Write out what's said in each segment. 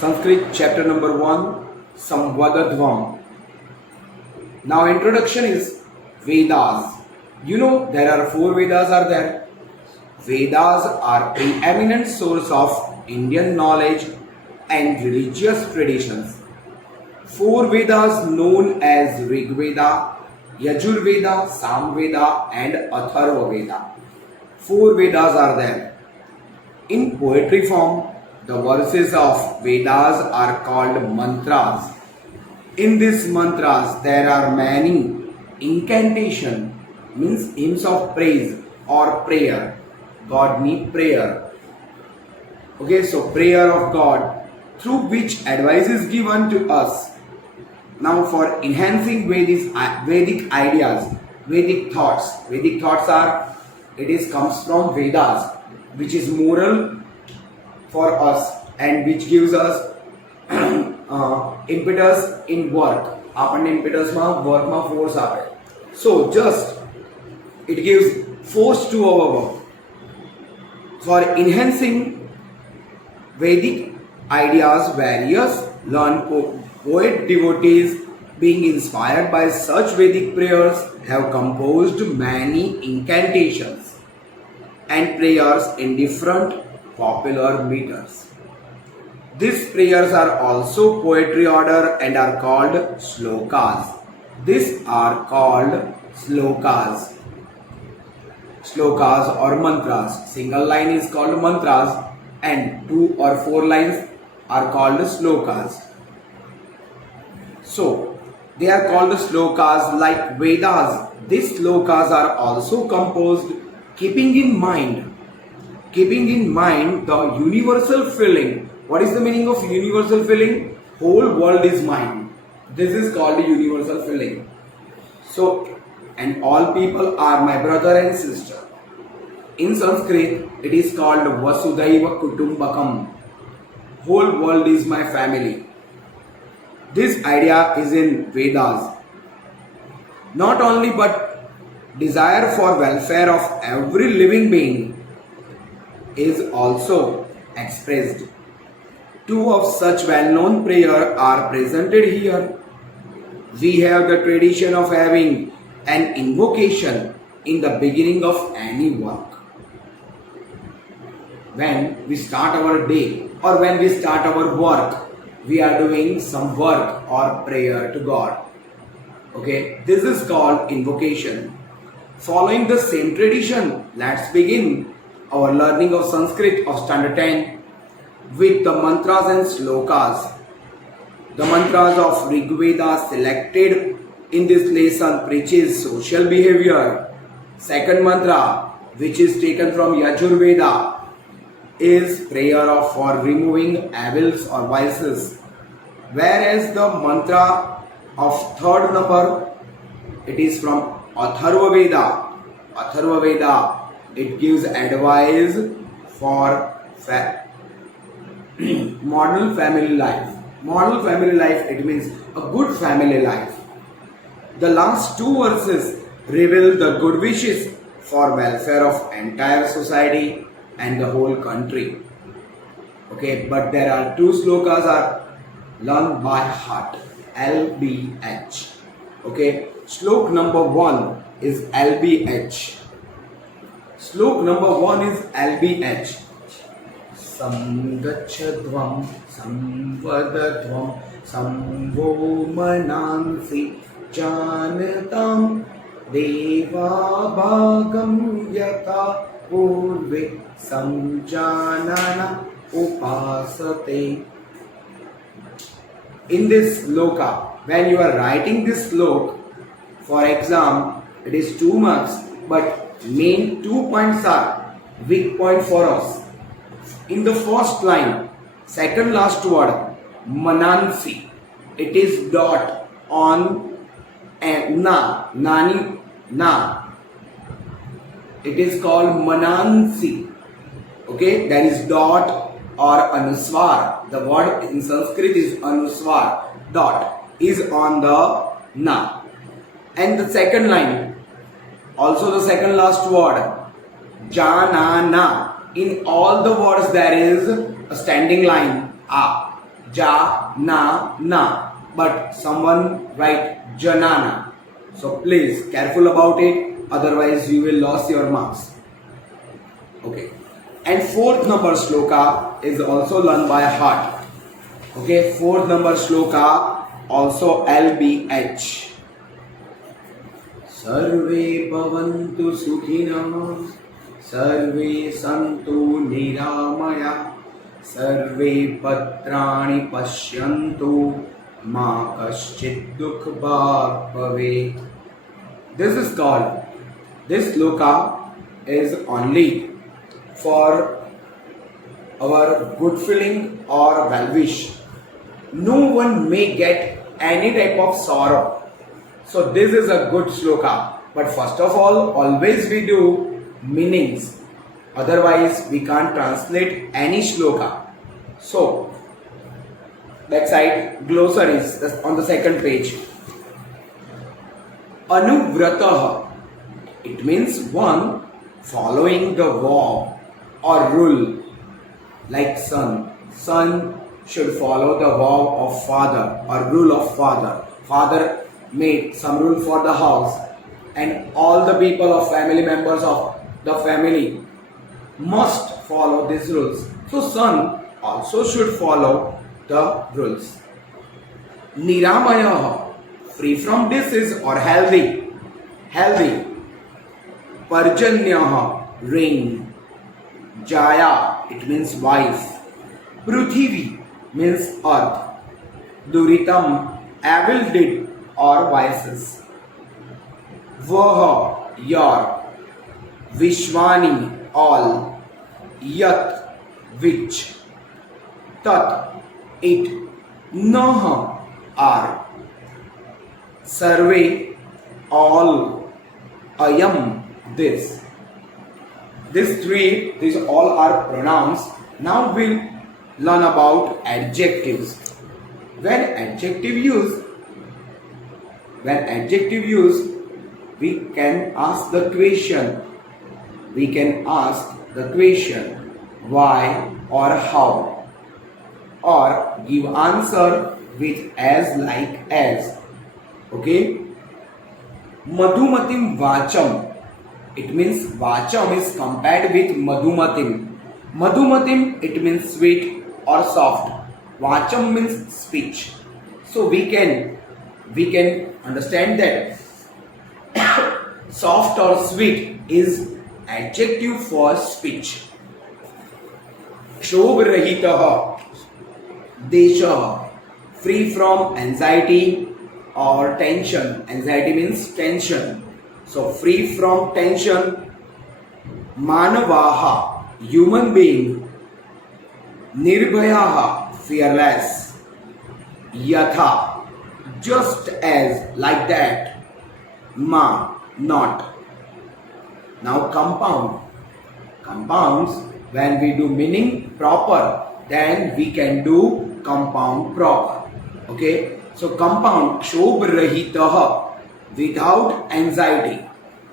Sanskrit chapter number 1, Samvadadvam. Now introduction is Vedas. You know there are 4 Vedas are there. Vedas are preeminent source of Indian knowledge and religious traditions. 4 Vedas known as Rig Veda, Yajur Veda, Sam Veda and Atharva Veda. 4 Vedas are there. In poetry form, the verses of Vedas are called mantras. In these mantras, there are many incantation, means hymns of praise or prayer. God need prayer. Okay, so prayer of God through which advice is given to us. Now for enhancing Vedic ideas, Vedic thoughts. Vedic thoughts are, comes from Vedas, which is moral for us and which gives us impetus in work. આપણને impetusમાં વર્કમાં force આપે. So just it gives force to our work. For enhancing Vedic ideas, various learned poet devotees being inspired by such Vedic prayers have composed many incantations and prayers in different popular meters. These prayers are also poetry order and are called slokas. These are called slokas. Slokas or mantras. Single line is called mantras and 2 or 4 lines are called slokas. So, they are called slokas like Vedas. These slokas are also composed keeping in mind the universal feeling. What is the meaning of universal feeling? Whole world is mine. This is called universal feeling. So, and all people are my brother and sister. In Sanskrit, it is called Vasudhaiva Kutumbakam. Whole world is my family. This idea is in Vedas. Not only but desire for welfare of every living being is also expressed. 2 of such well-known prayers are presented here. We have the tradition of having an invocation in the beginning of any work. When we start our day or when we start our work, we are doing some work or prayer to God. Okay, this is called invocation. Following the same tradition, let's begin our learning of Sanskrit of standard 10 with the mantras and slokas. The mantras of Rig Veda selected in this lesson preaches social behavior. Second mantra, which is taken from Yajur Veda, is prayer for removing evils or vices. Whereas the mantra of third number, it is from Atharva Veda. Atharva Veda, it gives advice for model family life. Model family life, it means a good family life. The last 2 verses reveal the good wishes for welfare of entire society and the whole country. Okay, but there are 2 slokas are learned by heart. LBH. Okay, slok number 1 is LBH. Slok number 1 is LBH. Samgachadvam, samvadadvam, samvo manansi, janatam, deva bhagam yata purve, samjanana upasate. In this sloka, when you are writing this slok for exam, it is 2 marks, but main 2 points are weak point for us. In the first line, second last word, manansi, it is dot on na, nani, na. It is called manansi. Okay, there is dot or anuswar. The word in Sanskrit is anuswar. Dot is on the na. And the second line, also the second last word, janana. In all the words there is a standing line, a. Janana, but someone write Janana. So please careful about it, otherwise you will lose your marks. Okay. And fourth number shloka is also learned by heart. Okay, fourth number shloka also LBH. Sarve bhavantu sukhinah, sarve santu niramaya, sarve bhadrani pashyantu, ma kaschit dukh bhag bhavet. This is called, this shloka is only for our good feeling or well wish. No one may get any type of sorrow. So this is a good shloka. But first of all, always we do meanings. Otherwise, we can't translate any shloka. So, backside glossaries on the second page. Anuvratah. It means one following the vow or rule, like son. Son should follow the vow of father or rule of father. Father made some rule for the house, and all the people of family members of the family must follow these rules. So son also should follow the rules. Niramaya, free from disease or healthy. Healthy. Parjanya, rain. Jaya, it means wife. Pruthivi means earth. Duritam, evil deed or vices. Vaha, your. Vishwani, all. Yat, which. Tat, it. Naha, are. Sarve, all. Ayam, this. These all are pronouns. Now we'll learn about adjectives. When adjective use, we can ask the question. Why or how, or give answer with as, like as. Okay. Madhumatim vacham. It means vacham is compared with madhumatim. Madhumatim, it means sweet or soft. Vacham means speech. So we can understand that soft or sweet is adjective for speech. Shobhrahitah, desha, free from anxiety or tension. Anxiety means tension. So free from tension. Manavaha, human being. Nirbhayaha, fearless. Yatha, just as, like that. Ma, not. Now compound. Compounds, when we do meaning proper, then we can do compound proper. Okay. So compound, shobhrahitah, without anxiety,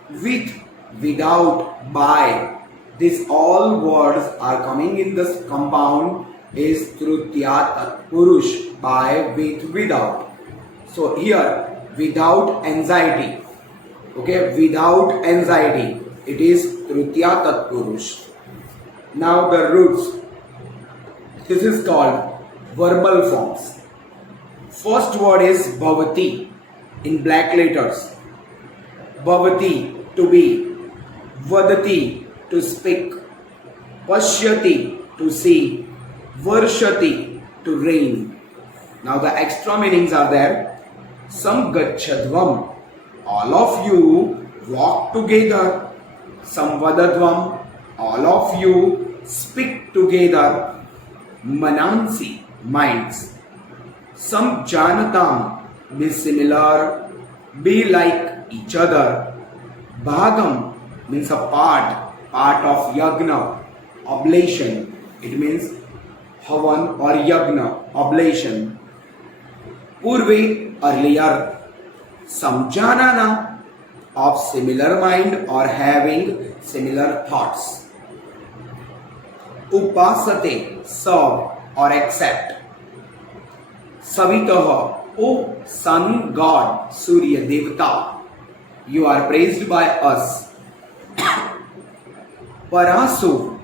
with, without, by. These all words are coming in this compound is Tritiya Tatpurush, by, with, without. So here, without anxiety. Okay, without anxiety, it is Tritiya Tatpurush. Now the roots. This is called verbal forms. First word is bhavati in black letters. Bhavati, to be. Vadati, to speak. Pashyati, to see. Varshati, to rain. Now the extra meanings are there. Samgachadvam, all of you walk together. Samvadadvam, all of you speak together. Manansi, minds. Samjanatam, be similar, be like each other. Bhagam means a part of yagna, oblation. It means havan or yagna, oblation. Purve, earlier. Samjanana, of similar mind or having similar thoughts. Upasate, serve or accept. Savitah, O sun god, Surya Devata, you are praised by us. Parasu,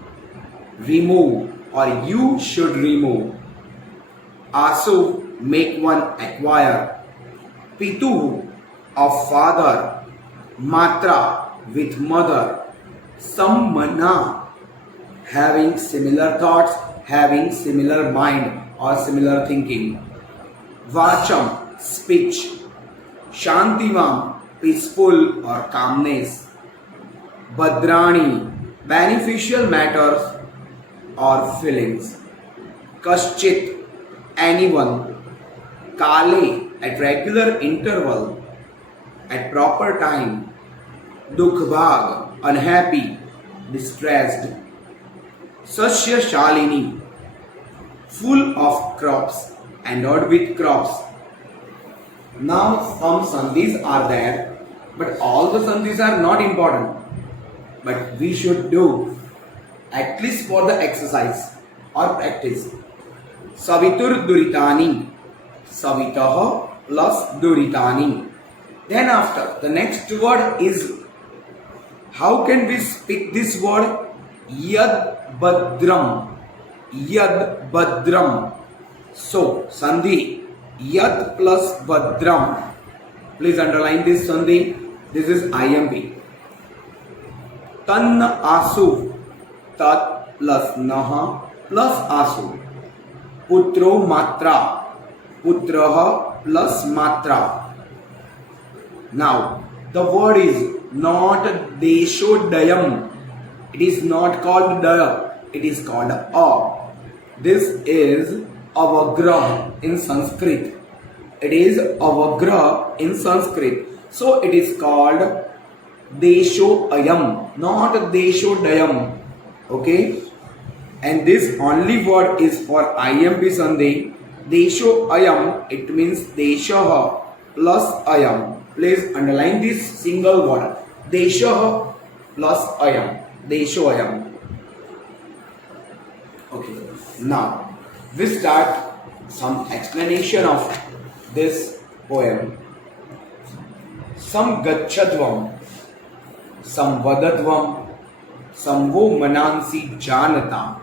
remove, or you should remove. Asu, make one acquire. Pitu, of father. Matra, with mother. Sammana, having similar thoughts, having similar mind or similar thinking. Vacham, speech. Shantivam, peaceful or calmness. Badrani, beneficial matters or feelings. Kaschit, anyone. Kale, at regular interval, at proper time. Dukhbhag, unhappy, distressed. Sasya Shalini, full of crops, endowed with crops. Now some sandhis are there, but all the sandhis are not important. But we should do, at least for the exercise or practice. Savitur Duritani, Savitah plus Duritani. Then after, the next word is, how can we speak this word? Yad Badram. Yad Badram. So, Sandhi, Yad plus Badram. Please underline this Sandhi. This is IMP. Tan Asu. Tat plus Naha plus Asu. Putro Matra. Putraha plus Matra. Now, the word is not Deshodayam. It is not called Daya. It is called A. This is Avagra in Sanskrit. It is Avagra in Sanskrit. So it is called Deshoayam, not Deshodayam. Okay? And this only word is for IMP Sandhi. Deshoayam, it means Deshaha plus Ayam. Please underline this single word. Deshaha plus Ayam. Deshoayam. Okay. Now, we start some explanation of this poem. Some Gachadvam, some Vadadvam, some Vo Manansi Janata.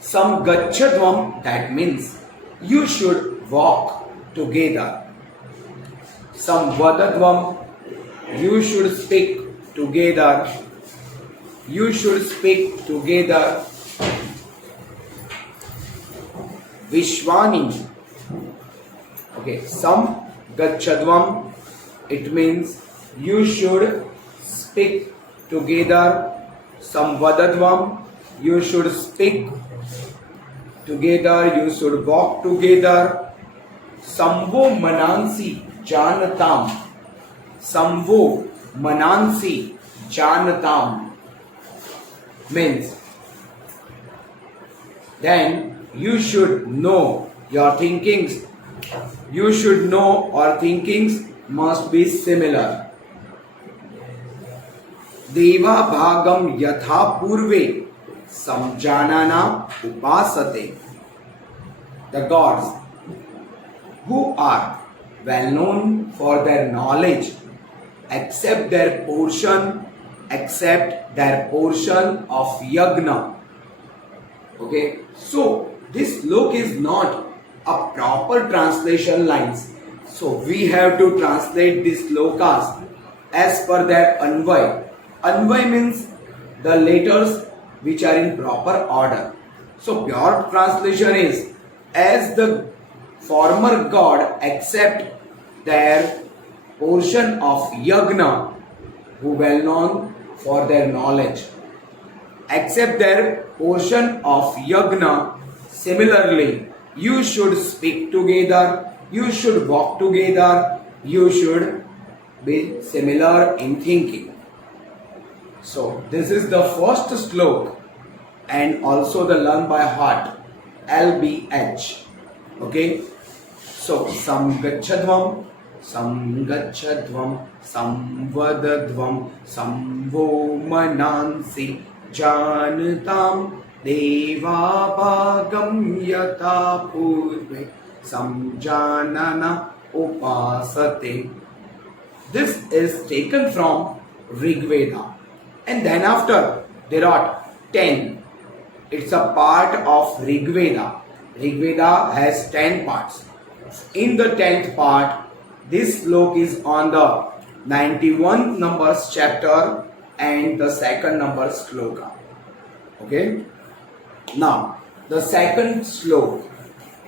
Some Gachadvam, that means you should walk together. Some Vadadvam, you should speak together. You should speak together. Vishwani. Okay, some Gachadvam, it means you should speak together. Some Vadadvam, you should speak together. You should walk together. Samvo Manansi Janatam. Samvo Manansi Janatam means then you should know your thinkings. You should know our thinkings must be similar. Deva Bhagam Yatha Purve Samjanana Upasate. The gods who are well known for their knowledge accept their portion of yagna. Okay, so this look is not a proper translation lines. So we have to translate this lokas as per their anvay. Anvay means the letters which are in proper order. So pure translation is, as the former god accept their portion of yagna, who well known for their knowledge, accept their portion of yagna. Similarly, you should speak together, you should walk together, you should be similar in thinking. So this is the first slok and also the learn by heart, LBH. Okay, so Samgachadvam, Samgachadvam, Samvadadvam, Samvo Manansi Janatam, Deva Bhagam Yata Purve samjanana upasate. This is taken from Rig Veda. And then after there are 10. It's a part of Rig Veda. Rig Veda has 10 parts. In the 10th part, this slok is on the 91 numbers chapter and the second number sloka. Okay. Now, the second slok.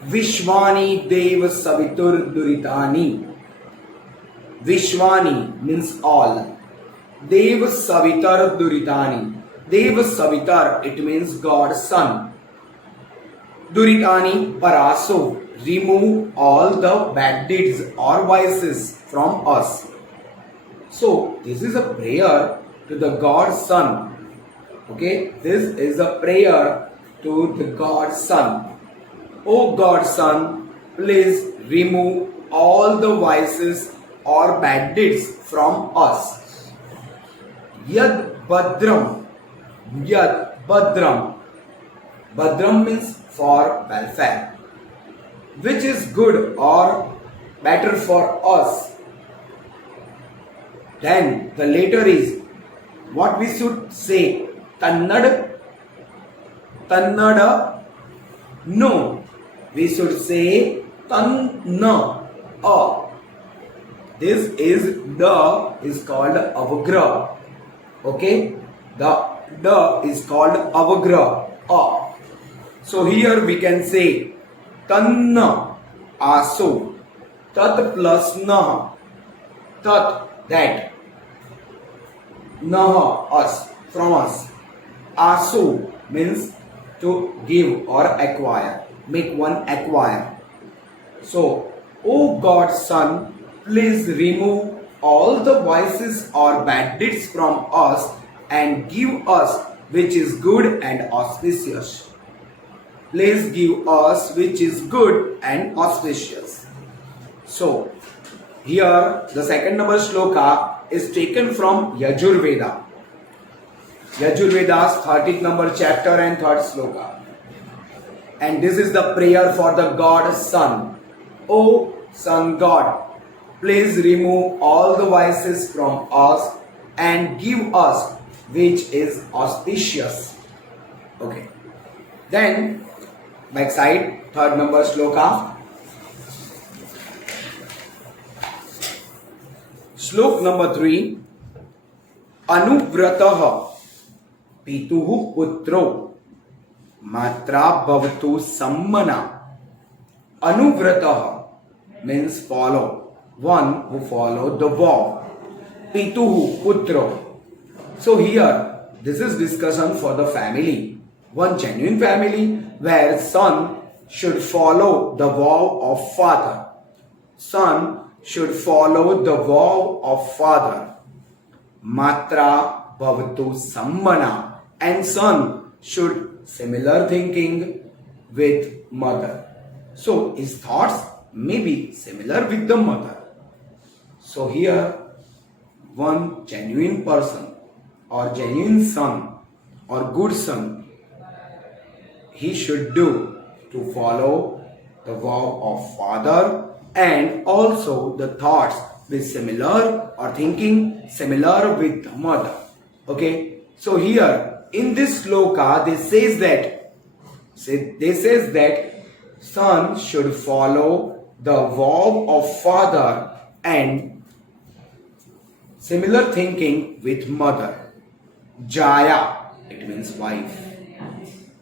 Vishwani Dev Savitur Duritani. Vishwani means all. Dev Savitar Duritani. Dev Savitar, it means God's son. Duritani Paraso, remove all the bad deeds or vices from us. So, this is a prayer to the God's son. Okay, this is a prayer to the God's son. O God's son, please remove all the vices or bad deeds from us. Yad Badram. Yad Badram. Badram means for welfare. Which is good or better for us. Then the later is what we should say. Tannad. Tannada. No. We should say Tanna. This is the is called avagra. Okay, the is called avagra. So here we can say Tanna aso. Tat plus nah. Tat that. Nah us from us. Aso means to give or acquire. Make one acquire. So, O God's son, please remove all the vices or bad deeds from us and give us which is good and auspicious. Please give us which is good and auspicious. So, here the second number shloka is taken from Yajurveda. Yajurveda's 13th number chapter and 3rd shloka. And this is the prayer for the God's son. O Son God, please remove all the vices from us and give us which is auspicious. Okay. Then, back side, 3rd number shloka. Shlok number 3. Anuvrataha pituhu putro matra bhavatu sammana. Anuvrataha means follow. One who followed the vow. Pituhu putro. So here, this is discussion for the family. One genuine family where son should follow the vow of father. Son should follow the vow of father. Matra bhavatu sammana. And son should similar thinking with mother. So his thoughts may be similar with the mother. So here one genuine person or genuine son or good son, he should do to follow the vow of father and also the thoughts be similar or thinking similar with the mother. Okay, so here in this sloka they says that son should follow the vow of father and similar thinking with mother. Jaya, it means wife.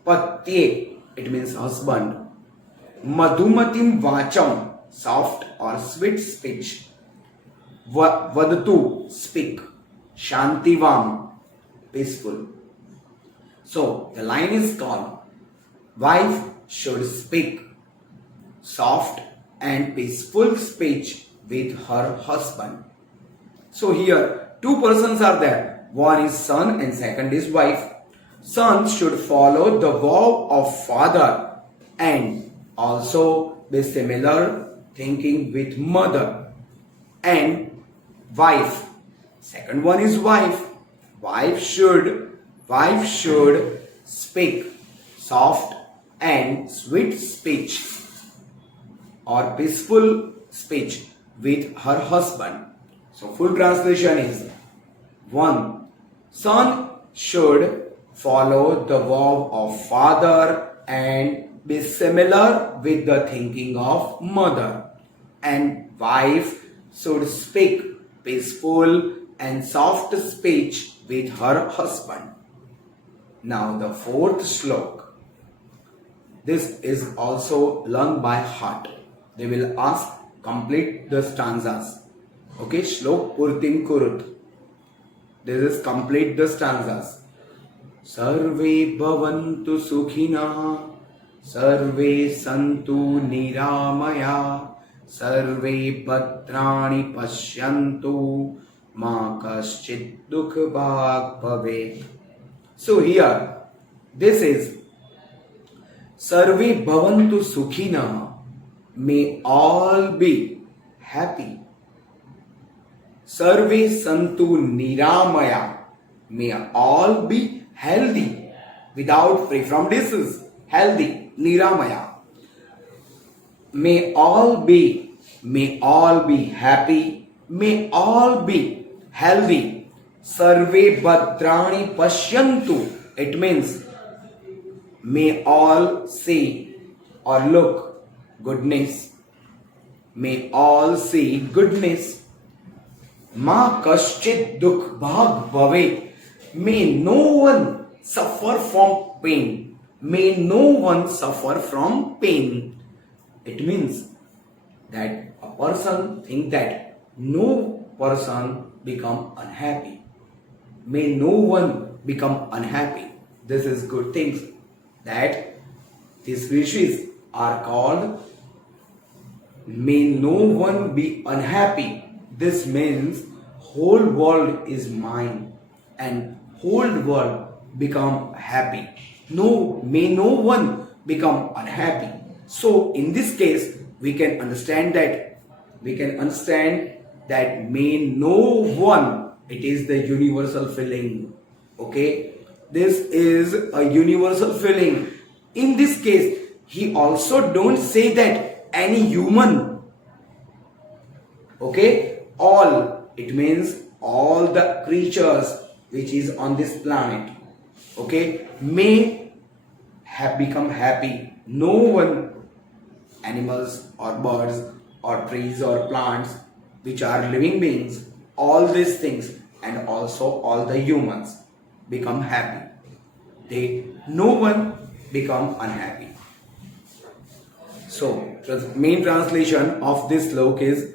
Patye, it means husband. Madhumatim vacham, soft or sweet speech. Vadatu, speak. Shantivam, peaceful. So the line is called, wife should speak soft and peaceful speech with her husband. So here two persons are there. One is son and second is wife. Son should follow the vow of father and also be similar thinking with mother. And wife, second one is wife. Wife should speak soft and sweet speech. or peaceful speech with her husband. So full translation is 1. Son should follow the vow of father and be similar with the thinking of mother, and wife should speak peaceful and soft speech with her husband. Now the fourth slok. This is also learned by heart. They will ask complete the stanzas. Okay, shlok purtim kurut. This is complete the stanzas. Sarve bhavantu sukhina, sarve santu niramaya, sarve bhadrani pashyantu, ma kaschit dukh bhag bhave. So here, this is Sarve bhavantu sukhina, may all be happy. Sarve santu niramaya, may all be healthy, without free from disease, healthy, niramaya. May all be happy, may all be healthy. Sarve bhadrani pashyantu, it means may all see or look goodness. May all see goodness. Ma kaschit dukh bhag bhave. May no one suffer from pain. May no one suffer from pain. It means that a person think that no person become unhappy. May no one become unhappy. This is good things. That these wishes are called may no one be unhappy. This means whole world is mine and whole world become happy. May no one become unhappy. So in this case we can understand that may no one, it is the universal feeling. Okay, this is a universal feeling. In this case, he also don't say that any human. Okay, all, it means all the creatures which is on this planet, okay, may have become happy. No one, animals or birds or trees or plants which are living beings, all these things, and also all the humans become happy. No one become unhappy. So the main translation of this slok is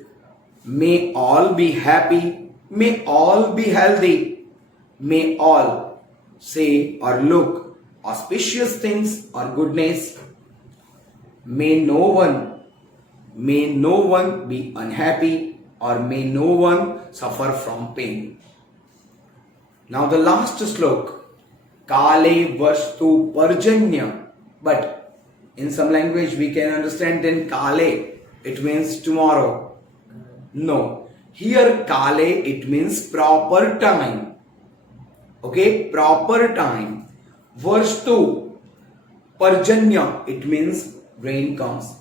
may all be happy, may all be healthy, may all say or look auspicious things or goodness. May no one be unhappy, or may no one suffer from pain. Now the last slok, Kale Vastu Parjanya. But in some language we can understand then Kale, it means tomorrow. No, here Kale, it means proper time. Okay, proper time. Vastu Parjanya, it means rain comes.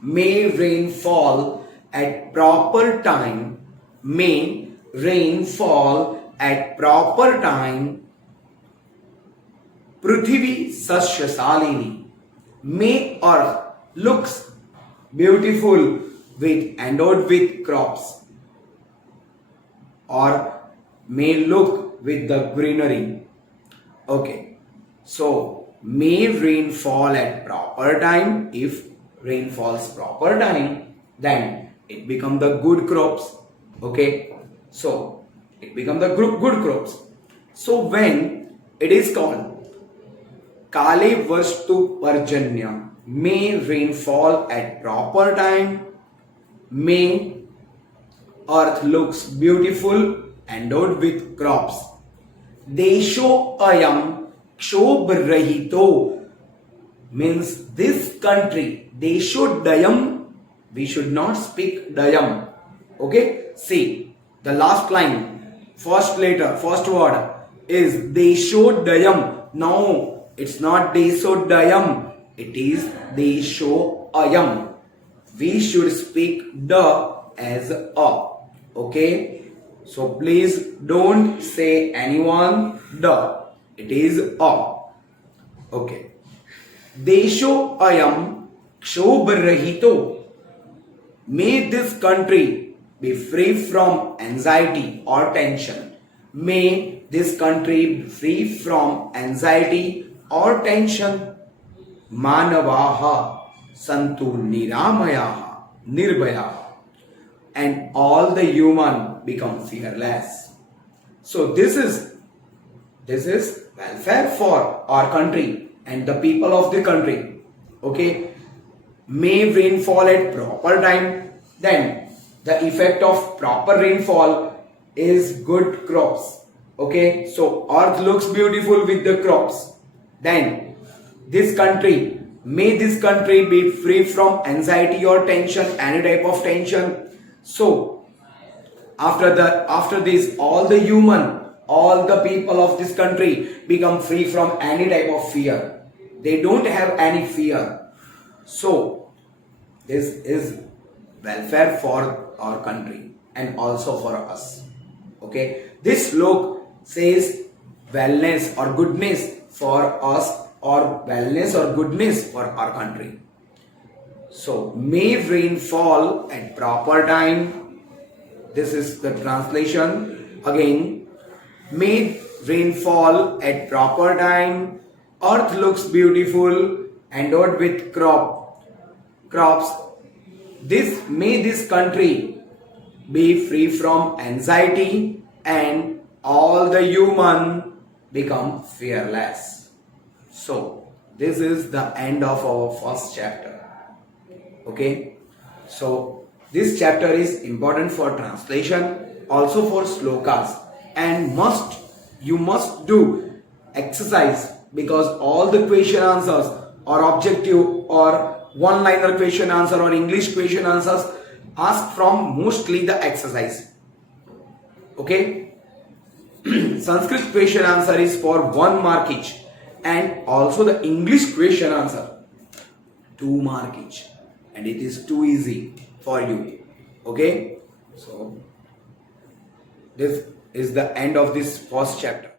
May rain fall at proper time. May rain fall at proper time. Prithvi Sashya Salini. May earth looks beautiful endowed with crops, or may look with the greenery. Okay, so may rain fall at proper time. If rain falls proper time, then it become the good crops. Okay, so it become the good crops. So when it is called Kale Vastu Parjanya, may rain fall at proper time, may earth looks beautiful endowed with crops. Desho ayam kshobrahito, means this country. Desho dayam, we should not speak dayam. Okay, see the last line, first word is Desho dayam. No, it's not Desho dayam, it is Desho ayam. we should speak the as a. Okay, so please don't say anyone the. It is a. Okay. देशो अयम क्षोभ रहितो. May this country be free from anxiety or tension. May this country be free from anxiety or tension. Manavaha santu niramayaha nirbhayaha. And all the human become fearless. So this is welfare for our country and the people of the country. Okay, may rainfall at proper time. Then the effect of proper rainfall is good crops. Okay, so earth looks beautiful with the crops. Then this country, may this country be free from anxiety or tension, any type of tension. So after this, all the people of this country become free from any type of fear. They don't have any fear. So this is welfare for our country and also for us. Okay, this slok says wellness or goodness for us, or wellness or goodness for our country. So may rain fall at proper time. This is the translation again. May rain fall at proper time. Earth looks beautiful, endowed with crops. May this country be free from anxiety and all the human become fearless. So this is the end of our first chapter. Okay, so this chapter is important for translation, also for slokas, and you must do exercise, because all the question answers or objective or one liner question answer or English question answers ask from mostly the exercise. Okay, Sanskrit question answer is for 1 mark each, and also the English question answer 2 mark each, and it is too easy for you. Okay, so this is the end of this first chapter.